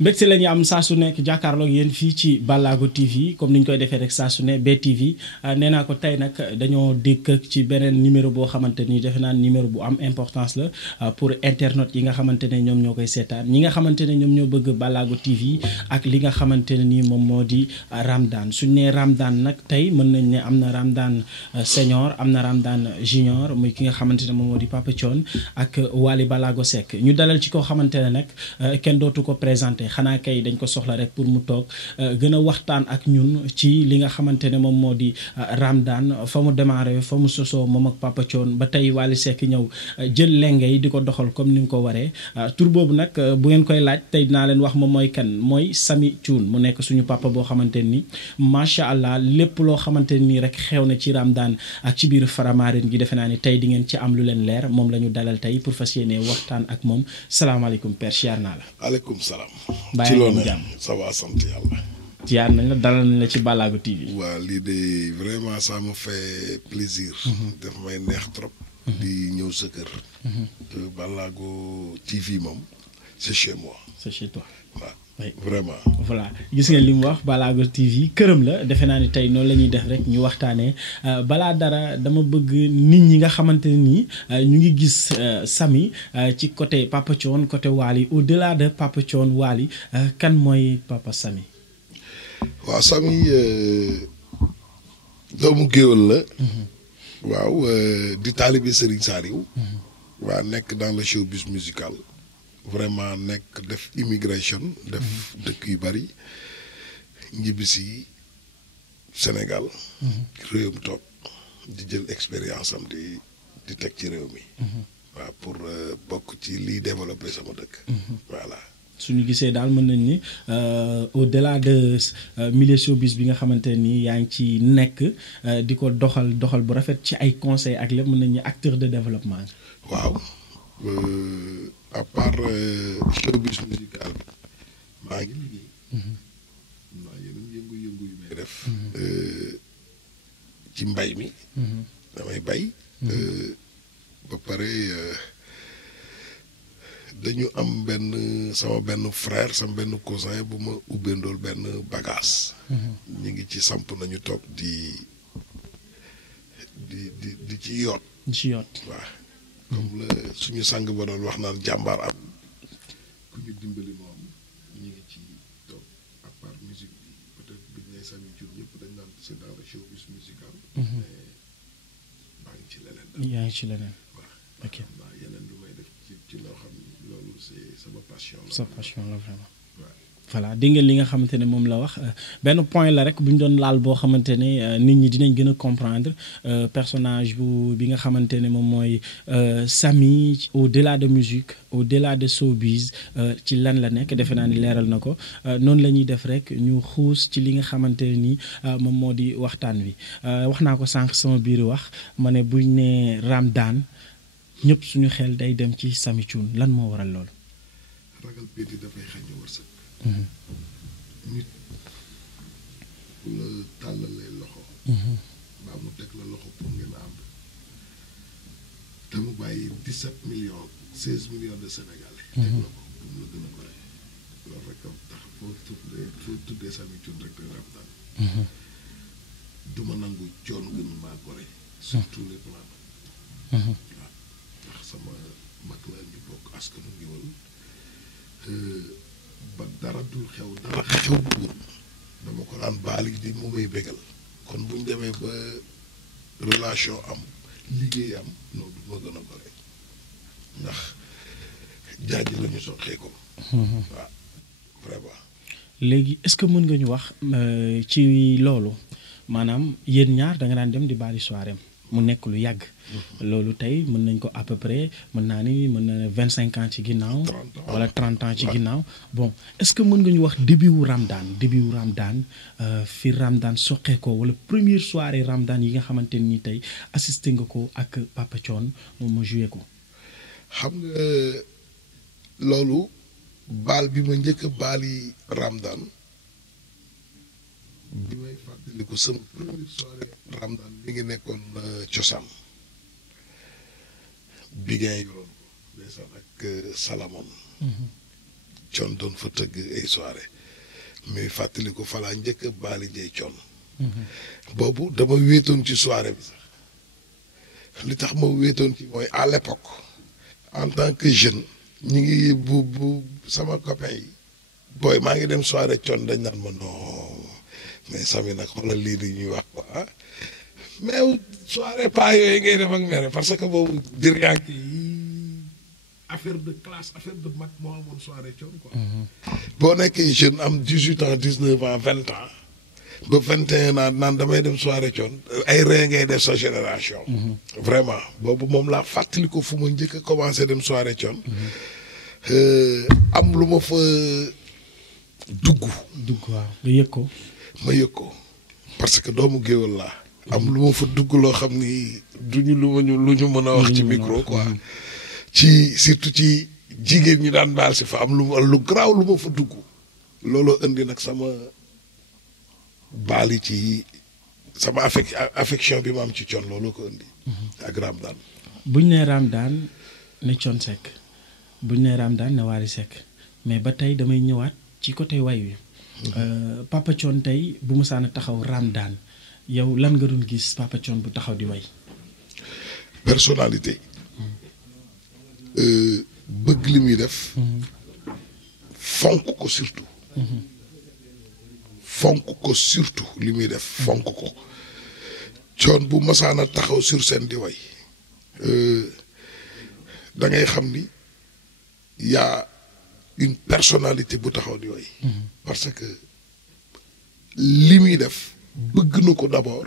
mbégte la ñu am saa su nekk jàkkaarloog yéen fii ci Ballago TV comme ni ñu koy defee rek saa su ne BTV nee naa ko tey nag dañoo dikk ci beneen numéro boo xamante ni defe naa numéro bu am importance la pour internautes yi nga xamante ne ñoom ñoo koy seetaan ñi nga xamante ne ñoom ñoo bëgg Ballago TV ak li nga xamante ne ni moom moo di Ramdan suñ nee Ramdan nag tey mën nañ ne am na Ramdan senior am na Ramdan junior muy ki nga xamante ne moom moo di Papa Thione ak Wally Ballago Seck ñu dalal ci koo xamante ne nag kenn dootu ko présenté xanaa kay dañ ko soxla rek pour mu toog gën a waxtaan ak ñun ci li nga xamante ne moom moo di Ramdan fa mu démarré fa mu sosoo moom ak Papa Thione ba tey Wally Seck ñëw jël lenge yi di ko doxal comme ni nga ko waree tur boobu nag bu ngeen koy laaj tey dinaa leen wax moom mooy kan mooy Samy Thioune mu nekk suñu papa boo xamante ni macha allah lépp loo xamante nii rek xew na ci Ramdan ak ci biir Faramareen gi defe naa ni tey di ngeen ci am lu leen leer moom la ñu dalal tey pour fas yéene waxtaan ak moom salaamaaleykum père siyaar naa la. aleykum salaam. bàyyi nañu jàmm ça va sant yàlla. siyaar nañ la dalal nañ la ci Ballago TV. waa lii de vraiment ça me fait plaisir. daf may neex trop. di ñëw sa kër. Ballago TV moom c'est chez moi. c'est chez toi. waaw oui vraiment. voilà gis ngeen li mu wax Ballago TV këram la defe naa ni tey noonu la ñuy def rek ñu waxtaanee balaa dara dama bëgg nit ñi nga xamante ne nii ñu ngi gis Samy ci côté Papa Thione côté Wally au-delà de Papa Thione Wally kan mooy Papa Samy. waaw Samy doomu géwël la. waaw di taalibe Serigne Saliou. waa nekk dans le showbiz musical. vraiment nekk def immigration def dëkk yu bari ñibbisi Sénégal réew mi toog di jël expérience am di teg ci réew mi waaw pour bokk ci liy développer sama dëkk voilà suñu gisee daal mën nañ ni au-delà de milieu showbiz bi nga xamante ni yaa ngi ci nekk di ko doxal bu rafet ci ay conseils ak lépp mën nañ ni acteur de développement. waaw à part showbiz musical bi maa ngi liggéey maa yeneen yëngu-yëngu yu may def ci mbay mi damay bay ba pare dañu am sama benn frère sama benn cousin bu ma ubbendool benn bagage ñu ngi ci samp nañu toog di ci yoot waaw comme la suñu sang ba doon wax naan jàmbaar am ku ñu dimbali moom ñu ngi ci toog à part musique bi peut-être bi ñu nee Samy Thioune ñëpp dañ naan c'est dans le showbiz musical mais maa ngi ci leneen yaa ngi ci leneen waaw ok waaw yeneen lu may def ci loo xam ne loolu c'est sama passion la sa passion la vraiment waaw voilà dégg ngeen li nga xamante ne moom la wax benn point la rek bu ñu doon laal boo xamante ne nit ñi dinañ gën a comprendre personnage bi nga xamante ne moom mooy Samy au-delà de musique au-delà de showbiz ci lan la nekk defe naa ni leeral na ko noonu la ñuy def rek ñu xuus ci li nga xamante ne ni moom moo di waxtaan wi wax naa ko sànq sama biir wax ma ne buñ ne Ramdan ñëpp suñu xel day dem ci Samy Thioune lan moo waral loolu. ragal péeti dafay xañ wërsëg nit ku la tàllalee loxo baa mu teg la loxo pour ngeen ànd te mu bàyyi 17 millions 16 millions de Sénégalais teg la ko pour mu la gën a gore loolu rek am tax foo tuddee Samy Thioune rek te Ramdan du ma nangu Thione gën maa gore sur tous les plans waaw ndax sama mag la ñu bokk askanu Ngéwël ba dara dul xew dara xew bu woon dama ko daan baali di moo may bégal kon bu ñu demee ba relation am liggéey am non du ma gën a gore ndax jaaji la ñu soxee ko waaw vraiment léegi est-ce que mën nga ñu wax ci loolu maanaam yéen ñaar da nga daan dem di baali soirée mu nekk lu yàgg loolu tey mën nañ ko à peu près mën naa ni mën na 25 ans ci ginnaaw wala 30 ans ci ginnaaw bon est-ce que mën nga ñu wax début wu Ramdan fi Ramdan soqee ko wala première soirée Ramdan yi nga xamante ni tey assisté nga ko ak Papa Thione moom mu joué ko. xam nga loolu baal bi ma njëkk a baali Ramdan bi may fàttaliku sama première soirée Ramdan mi ngi nekkoon cosaan bi ngay yoroon ko ndeysaan ak Salamon Thione doon fa tëgg ay soirée mais fàttali ko falaa njëkk a baali jëy Thione boobu dama wéetoon ci soirée bi sax li tax ma wéetoon ci mooy à l'époque en tant que jeune ñu ngi bu sama copain yi booy maa ngi dem soirée Thione dañ naan ma non mais sami nag xoolal lii di ñuy wax quoi mais soirée pas yooyu ngay def ak mere parce que boobu diriyànke yi affaire de classe affaire de mag moo amoon soirée Thione quoi boo nekkee jeune am 18 ans 19 ans 20 ans ba 21 ans naan damay dem soirée Thione ay ree ngay def sa génération vraiment boobu moom laa fàttali ko fu ma njëkk a commencé dem soirée Thione am lu ma fa dugg waaw nga yëg ko ma yëg ko parce que doomu géwél laa am lu ma fa dugg loo xam ni duñu lu ñu mën a wax ci micro quoi ci surtout ci jigéen ñi daan baal si fa am lu garaaw lu ma fa dugg looloo indi nag sama baal yi ci sama affection bi ma am ci Thione looloo ko indi ak Raamdaan buñ ne Raamdaan ne Thione Seck buñ ne Raamdaan ne Wally Seck mais ba tey damay ñëwaat ci côté way wi Papa Thione tey bu musaana taxaw Raamdaan yow lan nga doon gis Papa Thione bu taxaw di way personnalité bëgg li muy def fonk ko surtout li muy def fonk ko Thione bu masaana taxaw sur scène di way da ngay xam ni y'a une personnalité bu taxaw di way parce que li muy def bëgg na ko d'abord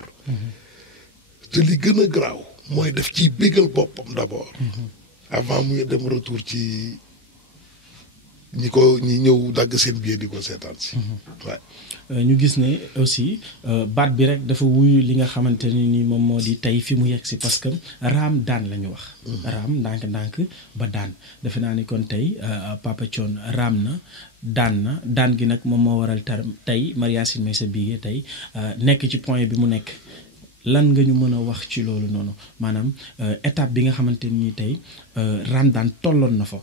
te li gën a garaaw mooy def ciy bégal boppam d'abord avant muy dem retour ci ñi ñëw dagg seen billet di ko seetaan si waaye ñu gis ne aussi baat bi rek dafa wuyu li nga xamante ni moom moo di tey fi mu yegg si parce que raam daan la ñu wax raam ndànk-ndànk ba daan defe naa ni kon tey Papa Thione raam na daan gi nag moom moo waral tey Mariasine Meissa Bigué tey nekk ci point bi mu nekk lan nga ñu mën a wax ci loolu noonu maanaam étape bi nga xamante ni tey Raamdaan tolloon na fa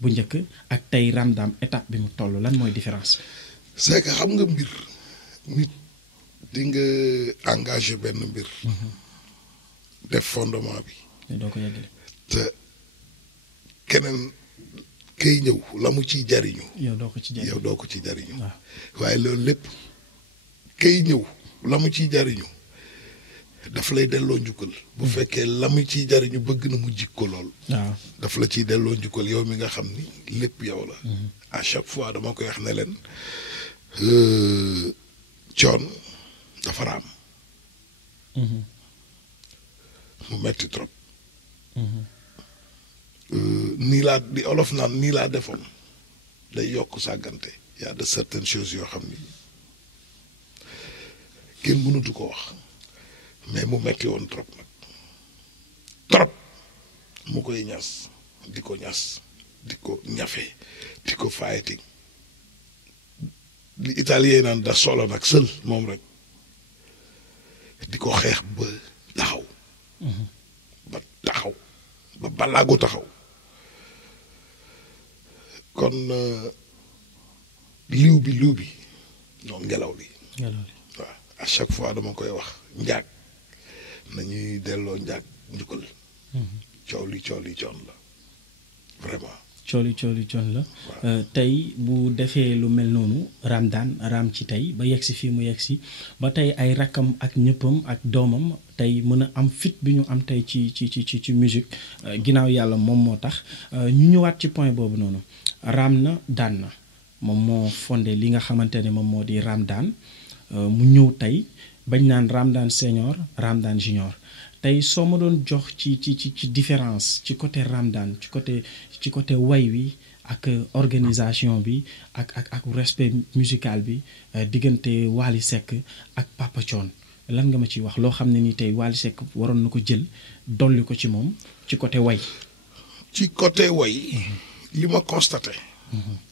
bu njëkk ak tey Raamdaan étape bi mu toll lan mooy différence bi. c'est que xam nga mbir nit di nga engagé benn mbir. def fondement bi. mais doo ko yeggale. te keneen kay ñëw la mu ciy jariñu. yow doo ko ci jariñu waaw waaye loolu lépp kay ñëw la mu ciy jariñu. daf lay delloo njukkal bu fekkee la mu ciy jariñu bëgg na mu jikko lool waaw daf la ciy delloo njukkal yow mi nga xam ni lépp yow la à chaque fois dama koy wax ne leen Thione dafa raam mu metti trop nii laa di olof naan nii laa defoon day yokk sàggante y a de certaines choses yoo xam ni kenn mënatu ko wax mais mu metti woon trop nag trop mu koy ñas di ko ñafe di ko fighting li italien naan da solo nag seul moom rek di ko xeex ba taxaw ba balaagu taxaw kon liw bi noonu ngelaw li waaw à chaque fois dama koy wax njaag nañuy delloo njaag njukkal coow li Thione la vraiment coow li Thione la tey bu defee lu mel noonu raam ci tey ba yegg si fii mu yegg si ba tey ay rakkam ak ñëppam ak doomam tey mën a am fit bi ñu am tey ci musique ginnaaw yàlla moom moo tax ñu ñëwaat ci point boobu noonu raam na daan na moom moo fondé li nga xamante ne moom moo di Raamdaan mu ñëw tey bañ naan Raamdaan senior Raamdaan junior tey soo ma doon jox ci différence ci côté Raamdaan ci côté way wi ak organisation bi ak respect musical bi diggante Wally Seck ak Papa Thione lan nga ma ciy wax loo xam ne ni tey Wally Seck waroon na ko jël dolli ko ci moom ci côté way. ci côté way li ma constaté.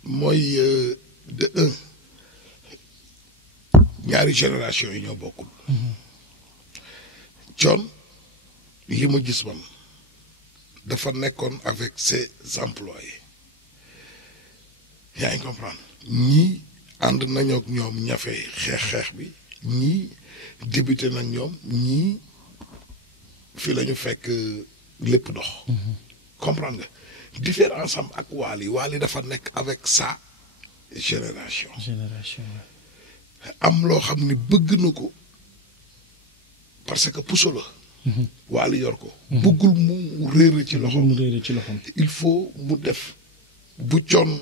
mooy de un ñaari génération yi ñoo bokkul. Thione li ma gis man dafa nekkoon avec ses employés yaa ngi comprendre ñii ànd nañoo ak ñoom ñafe xeex bi ñii débuté nag ñoom ñii fii la ñu fekk lépp dox. comprendre nga différence am ak Wally dafa nekk avec sa génération. am loo xam ni bëgg na ko parce que puso la. Wally yor ko. bëggul mu réer ci loxoom. il faut mu def bu Thione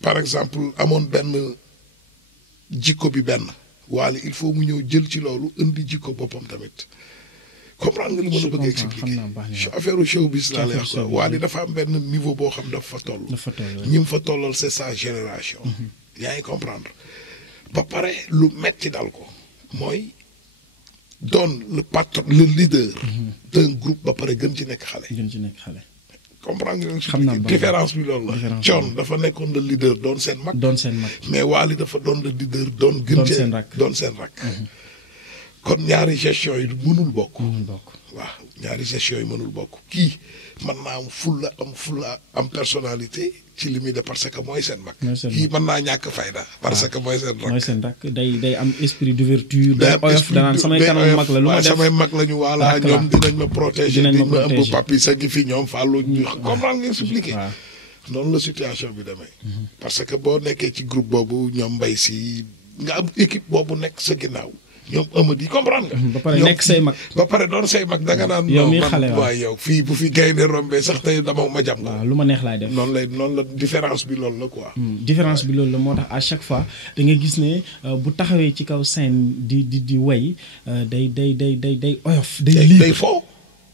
par exemple amoon benn jikko bi benn Wally il faut mu ñëw jël ci loolu indi jikko boppam tamit comprendre nga li ma la bëgg a expliquer affaire showbiz laa lay wax quoi Wally dafa am benn niveau boo xam dafa fa toll ñi mu fa tollal c'est sa génération yaa ngi comprendre ba pare lu metti dal ko mooy doon le patron le leader d'un groupe ba pare gën ci nekk xale comprendre nga différence bi loolu la Thione dafa nekkoon le leader doon seen mag mais Wally dafa doon le leader doon gën cee doon seen rak kon ñaari gestion yi mënul bokk waaw ñaari gestion yi mënul bokk kii mën naa am fulla am personnalité ci li muy def parce que mooy seen mag kii mën naa ñàkk fayda parce que mooy seen rak day am esprit d'ouverture day oyof danaan samay kanam mag la lu ma def samay mag lañu voilà ñoom dinañ ma protéger di ma ëmb papi sa gi fi ñoom fàllu ñu comprendre nga expliquer noonu la situation bi demee parce que boo nekkee ci groupe boobu ñoom mbay si nga am équipe boobu nekk sa ginnaaw ñoom ëmb di comprendre nga. ba pare nekk say mag. ba pare doon say mag danga naan. yow mi xale waaye yow fii bu fi gaynde rombee sax tey dama ma jam. waaw lu ma neex laay def. noonu la différence bi loolu la quoi. différence bi loolu la moo tax à chaque fois da nga gis ne bu taxawee ci kaw scène di way day oyof. day fo.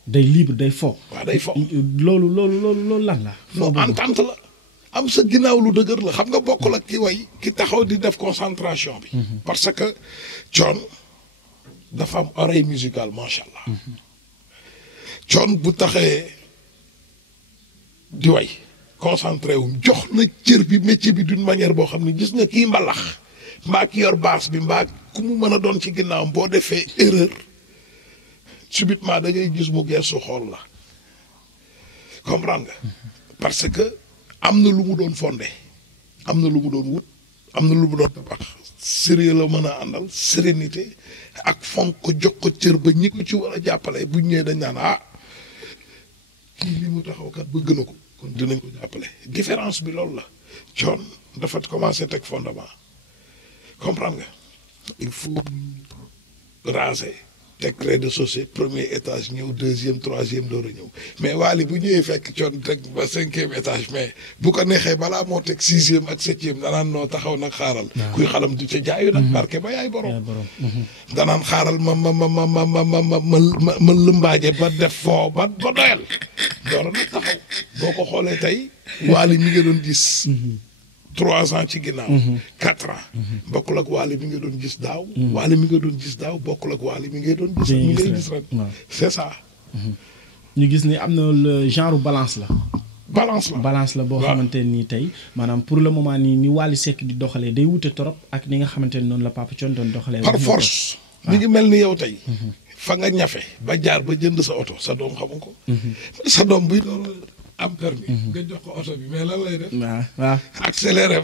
day libre day fo. waaw day fo. loolu lan la. non entente la. am sa ginnaaw lu dëgër la xam nga bokkul ak ki way ki taxaw di def concentration bi. parce que Thione dafa am oreille musicale macha allah. Thione bu taxee di way concentré wu jox na cër bi métier bi d'une manière boo xam ne gis nga kii mbalax mbaa ki yor basse bi mbaa ku mu mën a doon ci ginnaawam boo defee erreur subitement da ngay gis mu geesu xool la comprendre nga parce que am na lu mu doon fondé am na lu mu doon wut am na lu mu doon tabax sérieux la mën a àndal sérénité ak fonk ko jox ko cër ba ñi ko ci war a jàppale bu ñëwee dañ naan kii li mu taxaw kat bëgg na ko kon dinañ ko jàppale différence bi loolu la Thione dafa commencé teg fondement comprendre nga il faut raser teg rez-de-chaussée premier étage ñëw deuxième troisième door a ñëw mais Wally bu ñëwee fekk Thione teg ba cinquième étage mais bu ko neexee balaa moo teg sixième ak septième danaan noo taxaw nag xaaral kuy xalam du ca jaayu nag barke ba yaay borom danaan xaaral ma lëmbaaje ba def foo ba doyal door a nag taxaw boo ko xoolee tey Wally mi nga doon gis 3 ans ci ginnaaw 4 ans bokkul ak Wally mi nga doon gis daaw Wally mi nga doon gis daaw bokkul ak Wally mi ngay doon gis mi ngay gis ren c'est ça ñu gis ni am na le genre balance la boo xamante nii tey maanaam pour le moment ni Wally Seck di doxalee day wute trop ak ni nga xamante ni noonu la Papa Thione doon doxalee par force mi ngi mel ni yow tey fa nga ñafe ba jaar ba jënd sa oto sa doom xamu ko sa doom buy doon am permis nga jox ko oto bi mais lan lay def waaw accéléré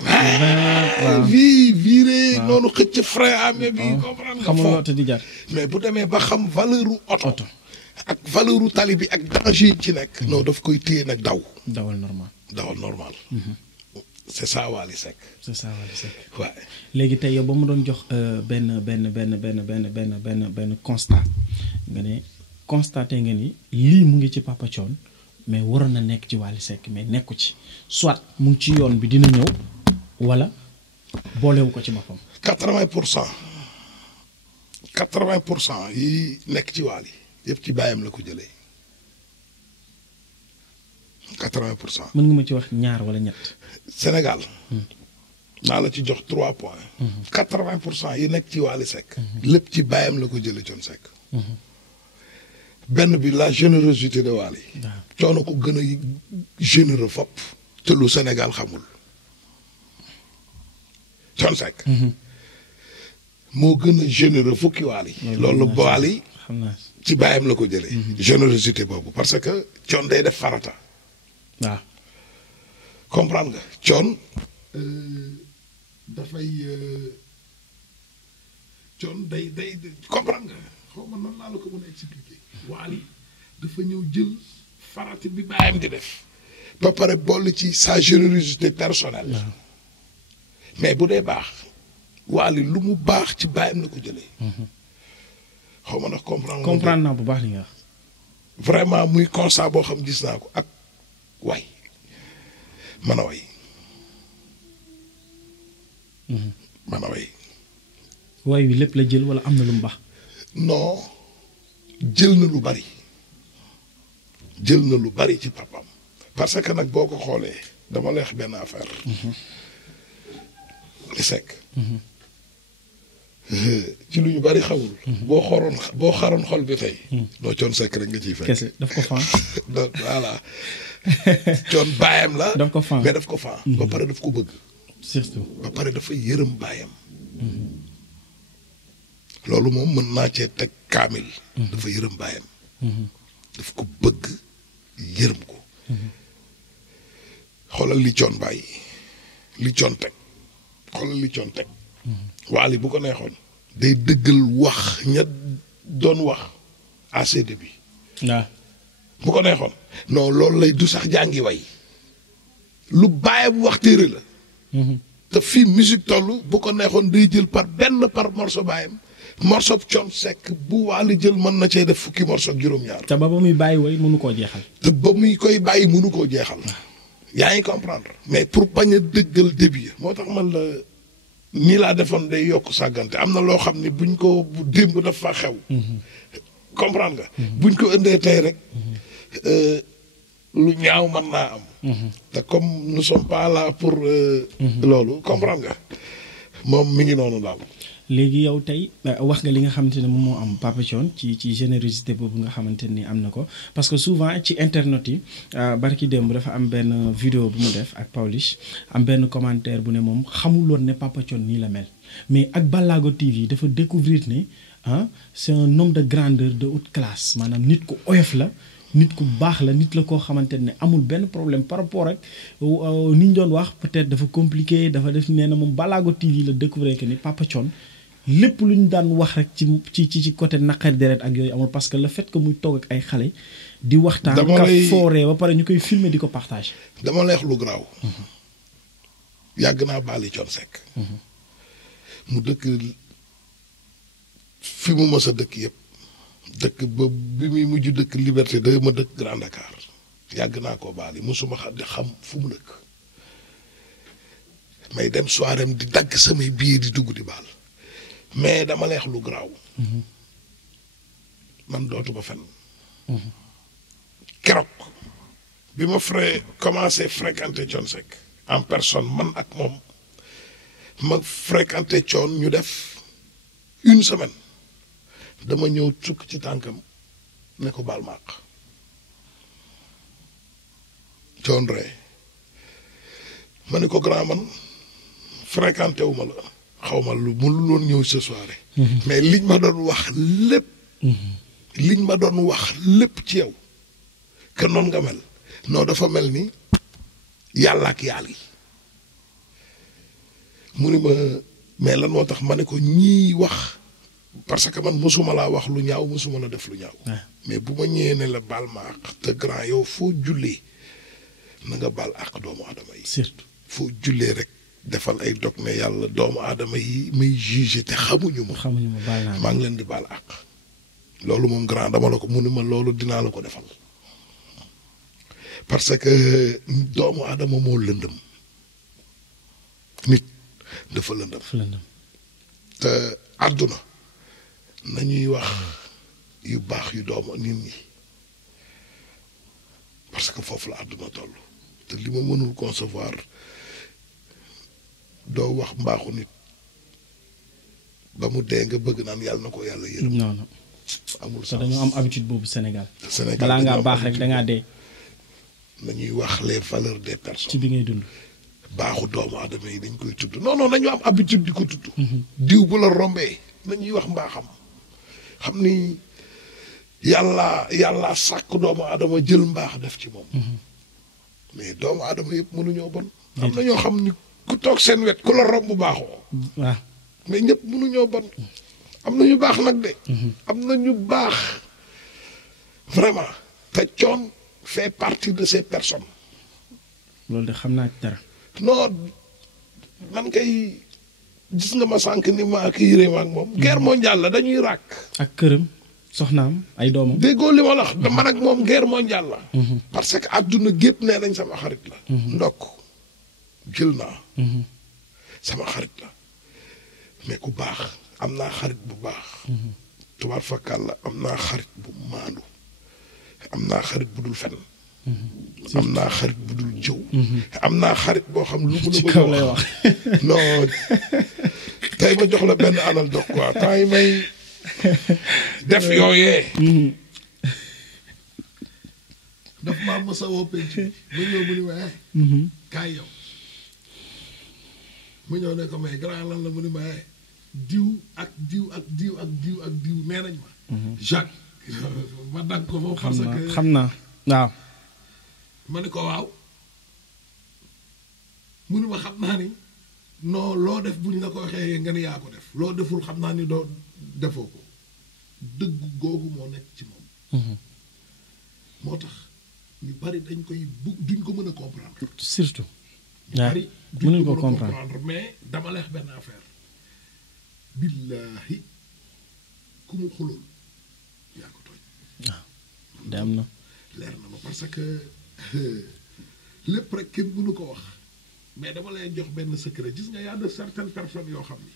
viré noonu xëcc frein amee bi comprendre nga xamul oto di jar mais bu demee ba xam valeur u oto ak valeur u tali bi ak danger yi ci nekk non daf koy téye nag dawal normal c'est ça Wally Seck waaw léegi tey yow ba mu doon jox benn constat nga ne constaté nga ni lii mu ngi ci Papa Thione mais waroon na nekk ci Wally Seck mais nekku ci soit mu ngi ci yoon bi dina ñëw wala boolewu ko ci boppam 80% yi nekk ci Wally yëpp ci baayam la ko jëlee 80%. mën nga ma ci wax ñaar wala ñett. Sénégal. naa la ci jox 3 points. 80% yi nekk ci Wally Seck. lépp ci baayam la ko jëlee Thione Seck. benn bi la générosité de Wally. Thione ko gën a généreux fopp te lu Sénégal xamul. Thione Seck. moo gën a généreux fukki Wally. loolu Wally ci baayam la ko jëlee. générosité boobu parce que Thione day def farata. waaw comprendre nga Thione dafay coon day comprendre nga xaw ma nan laa la ko mën a expliquer. Wally dafa ñëw jël farati bi baayam di def. ba pare boole ci sa générosité personnelle. mais bu dee baax. Wally lu mu baax ci baayam la ko jëlee. xaw ma nag comprendre naa bu baax li nga wax. vraiment muy constat boo xam gis naa ko ak way mën a way. mën a way. way wi lépp la jël wala am na lu mu baax. non jël na lu bari. jël na lu bari ci papam parce que nag boo ko xoolee dama lay wax benn affaire. li sekk. ci lu ñu bari xawul. boo xaroon xol bi tey. doo coon sekk rek nga ciy fekk. kese daf ko fan. voilà coon baayam la. daf ko fan mais daf ko fan. ba pare daf ko bëgg. surtout ba pare dafa yërëm baayam. loolu moom mën naa cee teg kaamil. dafa yërëm baayam. daf ko bëgg yërëm ko. xoolal li coon bàyyi li coon teg xoolal li coon teg. Wally bu ko neexoon day dëggal wax ña doon wax à ses débuts. waaw bu ko neexoon non loolu lay du sax jàngi way lu baayam wax téere la. te fii musique toll bu ko neexoon day jël par morceau baayam morceau Thione Seck bu Wally jël mën na cee def fukki morceau ak juróom-ñaar. te ba muy bàyyi way mënu koo jeexal. te ba muy koy bàyyi mënu koo jeexal. yaa ngi comprendre. mais pour bañ a dëggal début moo tax man la nii laa defoon day yokk sàggante am na loo xam ne buñ ko démb dafa xew. comprendre nga. buñ ko indee tey rek. lu ñaaw mën naa am. te comme nous sommes pas là pour. loolu comprendre nga moom mi ngi noonu daal. léegi yow tey wax nga li nga xamante ne moom moo am Papa Thione ci générosité boobu nga xamante ni am na ko parce que souvent ci internet yi barki démb dafa am benn vidéo bu mu def ak Pawlish am benn commentaire bu ne moom xamuloon ne Papa Thione nii la mel mais ak Ballago TV dafa découvrir ne c'est un homme de grandeur de haute classe maanaam nit ku oyof la nit ku baax la nit la koo xamante ne amul benn problème par rapport ak ni ñu doon wax peut-être dafa compliqué dafa def nee na moom Ballago TV la découvrir que ni Papa Thione lépp lu ñu daan wax rek ci côté naqar deret ak yooyu amul parce que le fait que muy toog ak ay xale di waxtaan ka fooree ba pare ñu koy filmer di ko partager. dama leex lu garaaw. yàgg naa baali Thione Seck. mu dëkk fi mu mës a dëkk yëpp. dëkk ba bi muy mujj dëkk Liberté de ma dëkk Grand Dakar yàgg naa koo baali mosuma xam fu mu dëkk. may dem soirée di dagg samay biir di dugg di baal. mais dama leex lu garaaw. man dootuma fenn. keroog bi ma commencé fréquenter Thione Seck en personne man ak moom ma fréquenter Thione ñu def une semaine dama ñëw sukk ci tànkam ne ko baal maaq Thione ree ma ne ko grand man fréquenté wu ma la xaw ma lu mënul woon ñëw ce soirée. mais liñ ma doon wax lépp. liñ ma doon wax lépp ci yow. que noonu nga mel. non dafa mel ni yàlla ak yàlla yi. mu ni ma mais lan moo tax ma ne ko ñii wax parce que man mosuma laa wax lu ñaaw mosuma la def lu ñaaw. mais bu ma ñëwee ne la baal ma àq te grand yow foo jullee na nga baal àq doomu aadama yi. surtout foo jullee rek. defal ay dog ne yàlla doomu aadama yi may jugé te xamuñu ma baal naa maa ngi leen di baal àq loolu moom grand dama la ko mu ni ma loolu dinaa la ko defal parce que doomu aadama moo lëndëm nit dafa lëndëm te àdduna nañuy wax yu baax yu doomu nit ñi parce que foofu la àdduna toll te li ma mënul concevoir doo wax mbaaxu nit ba mu dee nga bëgg naan yàlla na ko yàlla yërëm. non amul sens dañoo am habitude boobu Sénégal. Sénégal balaa ngaa baax rek dangaa dee. nañuy wax les valeurs des personnes. ci bi ngay dund. baaxu doomu aadama yi dañ koy tudd non nañu am habitude di ko tudd. diw bu la rombee nañuy wax mbaaxam xam ni yàlla sàkk doomu aadama jël mbaax def ci moom. mais doomu aadama yëpp mënuñoo bon. am na ñoo xam ni ku toog seen wet ku la romb baaxoo. waaw mais ñëpp mënuñoo bon. am na ñu baax nag de. am na ñu baax vraiment. te Thione fait partie de ces personnes. loolu de xam naa ci dara. non man kay gis nga ma sànq ni ma ak yére ma ak moom. guerre mondiale la dañuy ràkk. ak këram soxnaam ay doomam. déggoo li ma la wax man ak moom guerre mondiale la. parce que àdduna gépp nee nañ sama xarit la. ndokk jël naa. sama xarit la mais ku baax am naa xarit bu baax. tubaar fakkal la am naa xarit bu maandu. am naa xarit bu dul fen. am naa xarit bu dul jëw. am naa xarit boo xam lu mu la bëgg a wax non tey ma jox la benn anal dox quoi temps yi may def yooyee. daf maa mos a woo penc ma ñëw mu ni ma kaay yow ma ñëw ne ko may grand lan la mu ni ma diw ak diw ak diw ak diw ak diw nee nañ ma Jacques ma dagg ko foofu parce que xam naa waaw ma ne ko waaw mu ni ma xam naa ni non loo def buñ la ko waxee nga ni yaa ko def loo deful xam naa ni doo defoo ko dëgg googu moo nekk ci moom. moo tax ñu bari dañ koy duñ ko mën a comprendre. surtout. ñu bari mënuñ ko duñ comprendre mais dama leex benn affaire. billaahi ku mu xulul yaa ko tooñ. waaw de am na. leer na ma parce que lépp rek kenn mënu ko wax mais dama lay jox benn secret gis nga y a de certaines personnes yoo xam ni.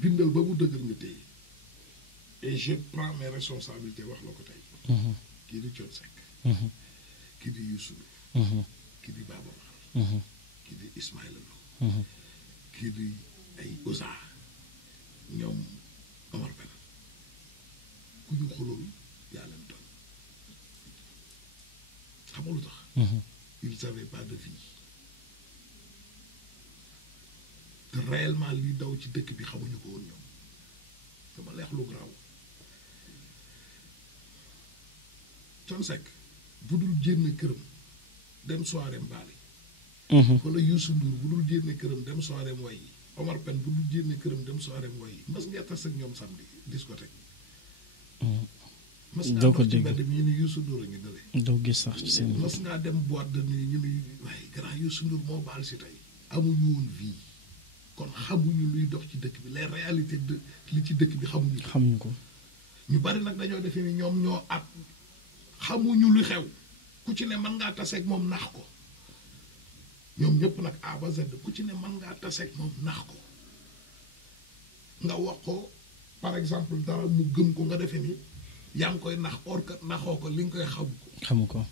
bindal ba mu dëgër nga téye et je prends mes responsabilités wax la ko tey. kii di Thione Seck. kii di Youssou Ndour. kii di Baba Maal. kii di Ismaïla Lo. kii di ay Ouza ñoom Omar Ben ku ñu xulool yaa leen doon xam nga lu tax. ils avaient pas de vie te réellement li daw ci dëkk bi xamuñu ko woon ñoom dama leex lu garaaw Thione Seck bu dul jénn këram dem soirée mbaali wala Youssou Ndour bu dul jénne këram dem soirée way yi Omar Pène bu dul jénne këram dem soirée way yi mas nga tas ak ñoom samedi discothèque mas ngaa dox ci mbedd bi ñu ne Youssou Ndour a ngi dale doo gis sax ci seen mas ngaa dem boîte de nuit ñu ne waaye grand Youssou Ndour moo baal si tey amuñu woon vie kon xamuñu luy dox ci dëkk bi les réalités de li ci dëkk bi xamuñu ko ñu bari nag dañoo defee ni ñoom ñoo at xamuñu lu xew ku ci ne mën ngaa taseeg moom nax ko ñoom ñëpp nag A ba Z ku ci ne mën ngaa taseeg moom nax ko nga wax ko par exemple dara mu gëm ko nga defee ni yaa ngi koy nax or que naxoo ko li nga koy xamu ko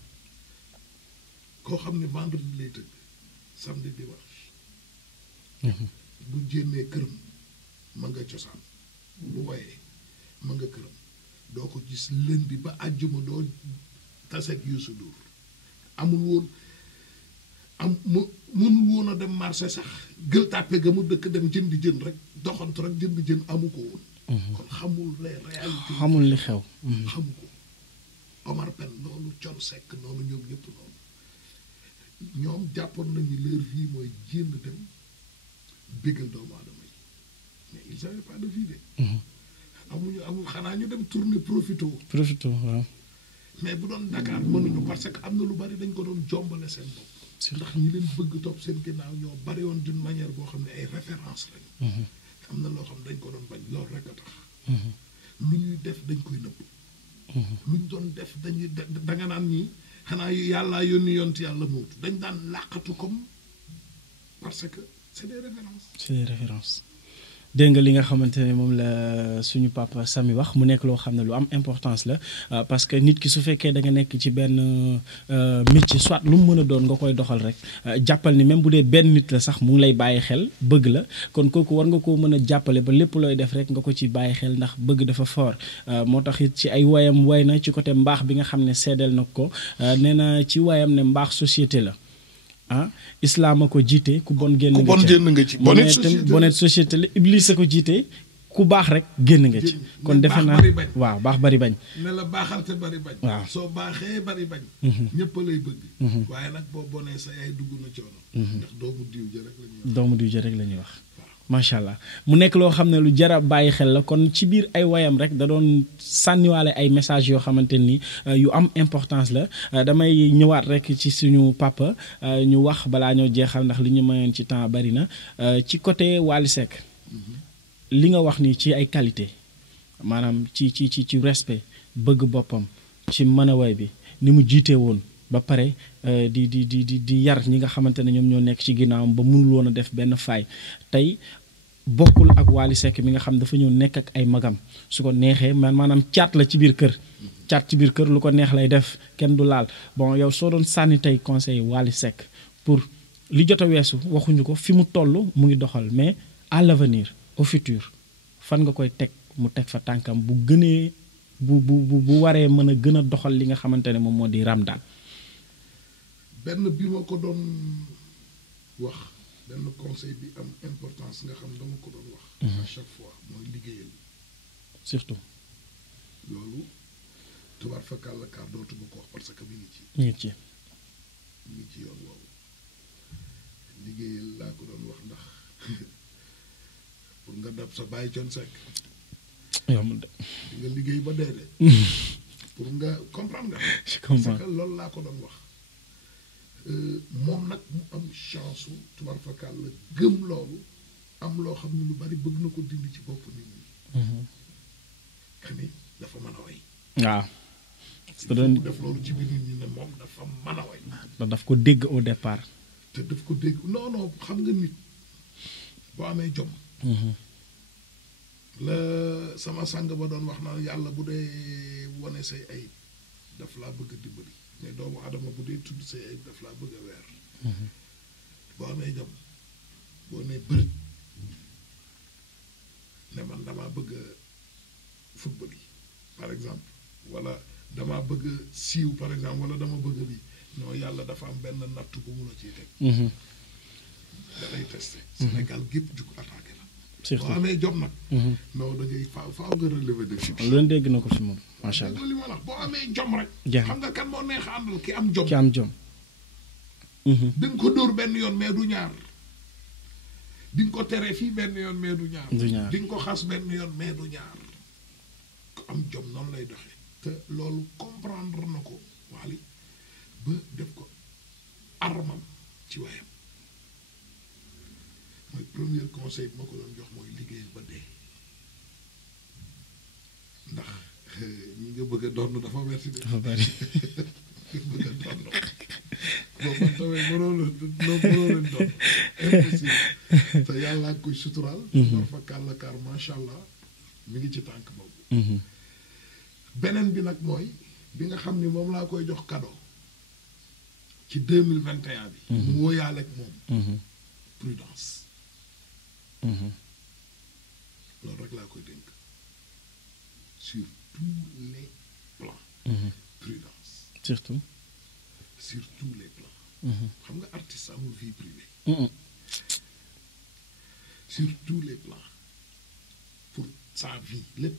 koo xam ne vendredi lay tëgg samedi dimanche bu jénnee këram ma nga cosaan bu woyee ma nga këram doo ko gis lundi ba àjjuma doo taseeg Youssou Ndour amul woon mënul woon a dem marché sax gël tàppe ga mu dëkk dem jëndi jën rek doxantu rek jënd jën amu ko woon kon xamul les réalités xamul li xew xamu ko Omar Pène noonu Thione Seck noonu ñoom ñëpp noonu ñoom jàppoon nañu leur vie mooy jénn dem bégal doomu aadama yi mais ils avaient pas de vie de amul xanaa ñu dem tourner profito waaw mais bu doon Dakar mënuñu parce que am na lu bari dañ ko doon jombale seen bopp ndax ñi leen bëgg topp seen ginnaaw ñoo bari woon d'une manière boo xam ne ay référence lañu am na loo xam ne dañ ko doon bañ loolu rek a tax lu ñuy def dañ koy nëbb lu ñu doon def dañuy danga naan ñi xanaa yàllaa yónni yonti yàlla mootu dañ daan làqatu comme parce que c'est des références dégg nga li nga xamante ne moom la suñu papa Samy wax mu nekk loo xam ne lu am importance la parce que nit ki su fekkee da nga nekk ci benn métier soit lu mu mën a doon nga koy doxal rek jàppal ni même bu dee benn nit la sax mu ngi lay bàyyi xel bëgg la kon kooku war nga koo mën a jàppale ba lépp looy def rek nga ko ci bàyyi xel ndax bëgg dafa fort moo tax it ci ay wayam way na ci côté mbaax bi nga xam ne seedeel na ko nee na ci wayam ne mbaax société la islam a ko jiite ku bon génn nga ci bonnet société la iblis a ko jiite ku baax rek génn nga ci. kon defe naa waaw baax bari bañ. ne la baaxal te bari bañ. waaw soo baaxee bari bañ. ñëpp lay bëgg. waaye nag boo bonee sa yaay dugg na coono. ndax doomu diw ja rek la ñuy wax. doomu diw ja rek la ñuy wax. macha allah mu nekk loo xam ne lu jar a bàyyi xel la kon ci biir ay wayam rek da doon sànniwaale ay message yoo xamante ni yu am importance la damay ñëwaat rek ci suñu papa ñu wax balaa ñoo jeexal ndax li ñu mayoon ci temps bari na ci côté Wally Seck li nga wax ni ci ay qualité maanaam ci respect bëgg boppam ci mën a way bi ni mu jiitee woon ba pare di yar ñi nga xamante ne ñoom ñoo nekk ci ginnaawam ba mënul woon a def benn faay tey bokkul ak Wally Seck mi nga xam dafa ñëw nekk ak ay magam su ko neexee maanaam caat la ci biir kër caat ci biir kër lu ko neex lay def kenn du laal bon yow soo doon sànni tey conseil Wally Seck pour li jot a weesu waxuñu ko fi mu toll mu ngi doxal mais à l'avenir au futur fan nga koy teg mu teg fa tànkam bu gënee bu waree mën a gën a doxal li nga xamante ne moom moo di Ramadane. benn bi ma ko doon wax benn conseil bi am importance nga xam dama ko doon wax. à chaque fois mooy liggéeyal. surtout. loolu tubaar fakkaat la kaar dootuma ko wax parce que mi ngi ci. mi ngi ci yoon woowu liggéeyal laa ko doon wax ndax pour nga dab sa bàyyi Thione Seck. yomb de. di nga liggéey ba dee de. pour nga comprendre nga. je comprends parce que loolu laa ko doon wax. moom nag mu am chance su tubaar fakkaat la gëm loolu am loo xam ne lu bari bëgg na ko dindi ci bopp nit ñi. que ni dafa mën a way. waaw. parce que doon def loolu ci biir nit ñi ne moom dafa mën a way. daf ko dégg au départ. te daf ko dégg non xam nga nit boo amee jom. la sama sang ba doon wax naan yàlla bu dee wane say ayib daf laa bëgg a dimbali mais doomu adama bu dee tudd say ayib daf laa bëgg a weer. boo amee jom boo nee bërët ne man damaa bëgg a football yi par exemple wala damaa bëgg a siiw par exemple wala dama bëgg a lii non yàlla dafa am benn nattu bu mu la ciy teg. da lay testé. Sénégal gépp jug attaqué la. surtout boo amee jom nag. non da ngay faaw nga relever défi bi. lu leen dégg na ko fi moom macha allah. li ma la boo amee jom rek. xam nga kan moo neex a àndal ki am jom. ki am jom. di nga ko dóor benn yoon mais du ñaar. di nga ko tere fii benn yoon mais du ñaar. du ñaar di nga ko xas benn yoon mais du ñaar. ku am jom noonu lay doxee. te loolu comprendre na ko Wally ba def ko armam ci wayam. mooy premier conseil bi ma ko doon jox mooy liggéeyal ba dee ndax ñi nga bëgg a doon dafa merci de. dafa bari. bëgg a doon boobu man tamit mënoo leen doon impossible te yàlla koy suturaal. war fa kàllakaar macha allah mi ngi ci tànk boobu. beneen bi nag mooy bi nga xam ni moom laa koy jox cadeau ci 2021 bi. mu wóoyaale ak moom. prudence. loolu rek laa koy dénk sur tous les plans. prudence. surtout. sur tous les plans. xam nga artiste amul vie privée. sur tous les plans pour sa vie lépp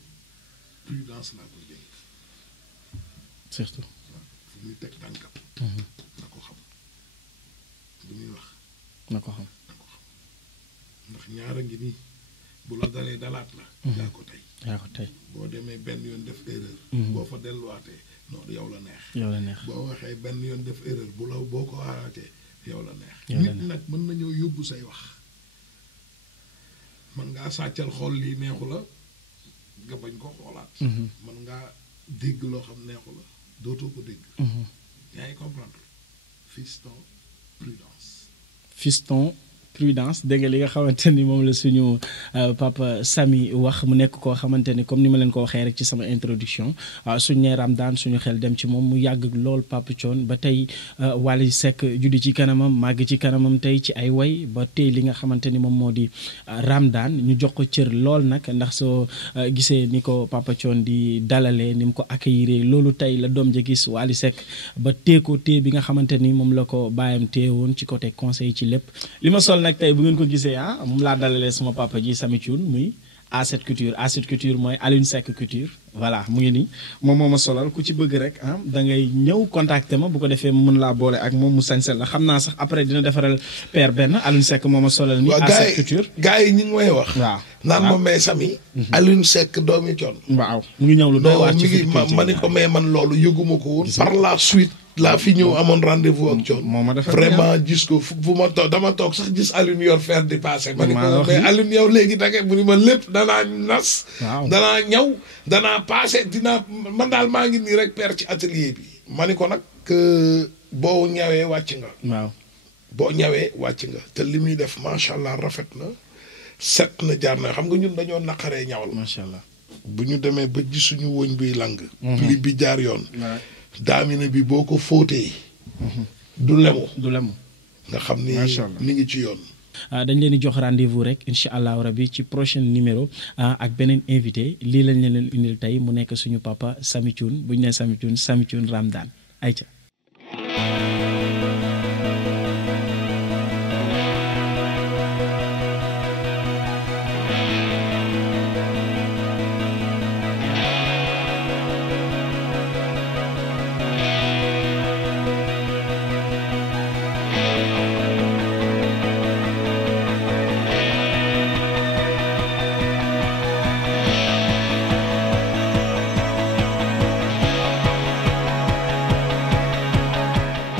prudence laa koy dénk. surtout. waaw fu muy teg tànkam. na ko xam lu muy wax. na ko xam. ndax ñaara ngi nii bu la dalee dalaat la. yaa ko tey. yaa ko tey. boo demee benn yoon def erreur. boo fa delluwaatee non yow la neex. yow la neex boo waxee benn yoon def erreur bu la boo ko waaraatee yow la neex. yow la nit nag mën nañoo yóbbu say wax mën ngaa sàccal xool lii neexu la nga bañ ko xoolaat. mën ngaa dégg loo xam neexu la dootoo ko dégg. yaa ngi comprendre fiston prudence. fiston prudence dégg nga li nga xamante ni moom la suñu papa Samy wax mu nekk koo xamante ni comme ni ma leen ko waxee rek ci sama introduction suñu nee Ramadane suñu xel dem ci moom mu yàgg lool Papa Thione ba tey Wally Seck juddi ci kanamam màgg ci kanamam tey ci ay way ba tey li nga xamante ni moom moo di Ramadane ñu jox ko cër lool nag ndax soo gisee ni ko Papa Thione di dalalee ni mu ko accueillir loolu tey la doom ja gis Wally Seck ba tee ko tee bi nga xamante ni moom la ko bàyyam tee woon ci côté conseil ci lépp li ma sol nag tey bu ngeen ko gisee moom laa dalalee suma papa ji Samy Thioune muy A7 Couture A7 Couture mooy Alioune Seck Couture voilà mu ngi nii moom moo ma solal ku ci bëgg rek da ngay ñëw contacter ma bu ko defee mu mën laa boole ak moom mu sañsel la xam naa sax après dina defaral père benn Alioune Seck moo ma solal nii A7 Couture gars yi ñu ngi may wax waaw naan ma mais Samy Alioune Seck doomi coon waaw mu ngi ñëw lu doy waar ci ma ni ko mais man loolu yëguma ko woon par la suite laa fi ñëw amoon rendez-vous ak coon vraiment gis ko fu ma toog dama toog sax gis Alioune yor fer di passé ma ni ko mais Alioune yow léegi danga mu ni ma lépp danaa nas danaa ñaw danaa passé dinaa man daal maa ngi nii rek père ci atelier bi ma ni ko nag boo ñawee wàcc nga waaw boo ñawee wàcc nga te li muy def macha allah rafet na set na jaar na xam nga ñun dañoo naqaree ñawal macha allah bu ñu demee ba gisuñu wëñ biy lang pli bi jaar yoon daamine bi boo ko fóotee du lemu nga xam ni mi ngi ci yoon dañ leen di jox rendez-vous rek incha allahu rabi ci prochain numéro ak beneen invité lii lañ leen indil tey mu nekk suñu papa Samy Thioune bu ñu nee Samy Thioune Ramdan ayca